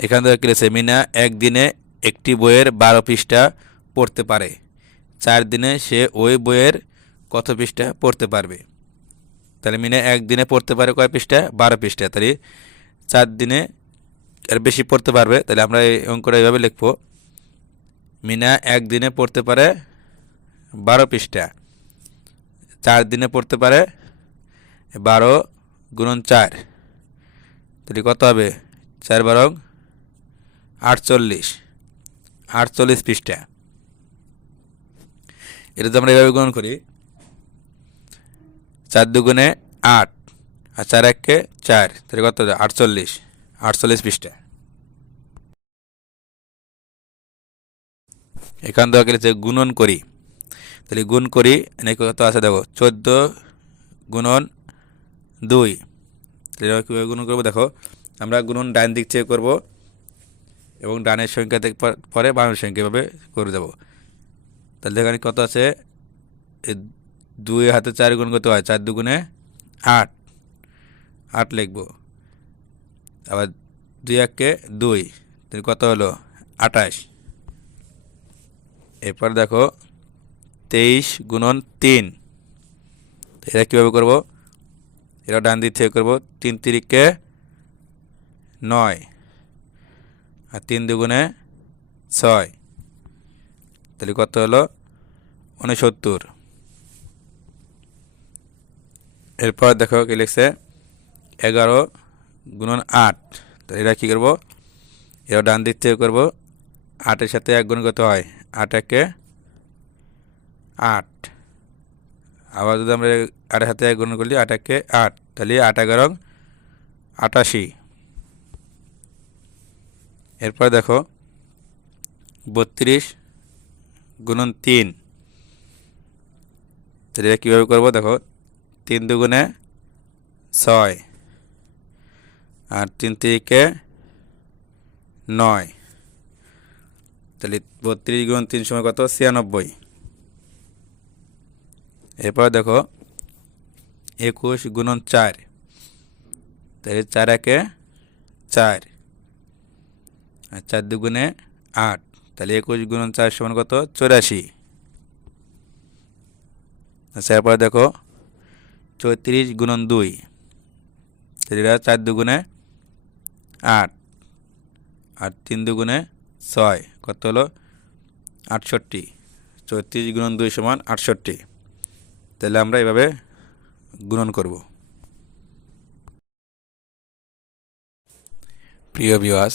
এখান থেকে লিখেছে মিনা একদিনে একটি বইয়ের বারো পৃষ্ঠা পড়তে পারে। চার দিনে সে ওই বইয়ের কত পৃষ্ঠা পড়তে পারবে? তাহলে মিনা একদিনে পড়তে পারে কয় পৃষ্ঠা? বারো পৃষ্ঠা। তাহলে চার দিনে এর বেশি পড়তে পারবে। তাহলে আমরা এই অঙ্কটা এইভাবে লিখব। মিনা একদিনে পড়তে পারে বারো পৃষ্ঠা। চার দিনে পড়তে পারে বারো গুণন চার। তাহলে কত হবে? চার বারং আটচল্লিশ। আটচল্লিশ পৃষ্ঠা। এটা যদি আমরা এভাবে গ্রহণ করি। চার দুগুণে আট আর চার এককে চার, তাহলে কত? আটচল্লিশ। আটচল্লিশ পৃষ্ঠা। এখান থেকে লিখছে গুণন করি, তাহলে গুণ করি, এনে কত আছে দেখো? চোদ্দ গুণন দুই। তাহলে কীভাবে গুণন করব দেখো। আমরা গুণন ডান দিক থেকে করব। এবং ডানের সংখ্যা থেকে পরে বামের সংখ্যা এভাবে করে দেবো। তাহলে এখানে কত আছে? দুই হাতে চার গুণ কত হয়, চার দুগুণে আট। আট লিখব। আবার দুই এককে দুই, তাহলে কত হলো? আঠাশ। এরপর দেখো, তেইশ গুণন তিন। এটা কীভাবে করব? এটা ডান দিক থেকে করব, তিন তিরিককে নয়। আর তিন দুগুণে ছয়। তাহলে কত হলো? উনসত্তর এরপর দেখো কি লিখছে? এগারো গুণন আট। তো এটা কী করব? এটা ডান দিক থেকে করব। আটের সাথে এক গুণ কত হয়? আট একে আট। আবার যদি আমরা আটের সাথে এক গুণ করলি আট একে আট। তাহলে আট এগারো আটাশি। এরপর দেখো, বত্রিশ গুণন তিন। তাহলে এটা কীভাবে করব? দেখো, তিন দুগুণে ছয়। আর তিন তিরিকে নয়। তাহলে বত্রিশ গুণ তিন সময় কত? ছিয়ানব্বই। এরপর দেখো, একুশ গুণন চার। তাহলে চার একে চার। আর চার দুগুণে আট। তাহলে একুশ গুণন চার সমান কত? চৌরাশি। আচ্ছা এরপর দেখো, চৌত্রিশ গুণন দুই। এটা চার দুগুণে আট। আর তিন দুগুণে ছয়, কত হলো? আটষট্টি। চৌত্রিশ গুণন দুই সমান আটষট্টি। তাহলে আমরা এভাবে গুণন করব। প্রিয় বিওয়াস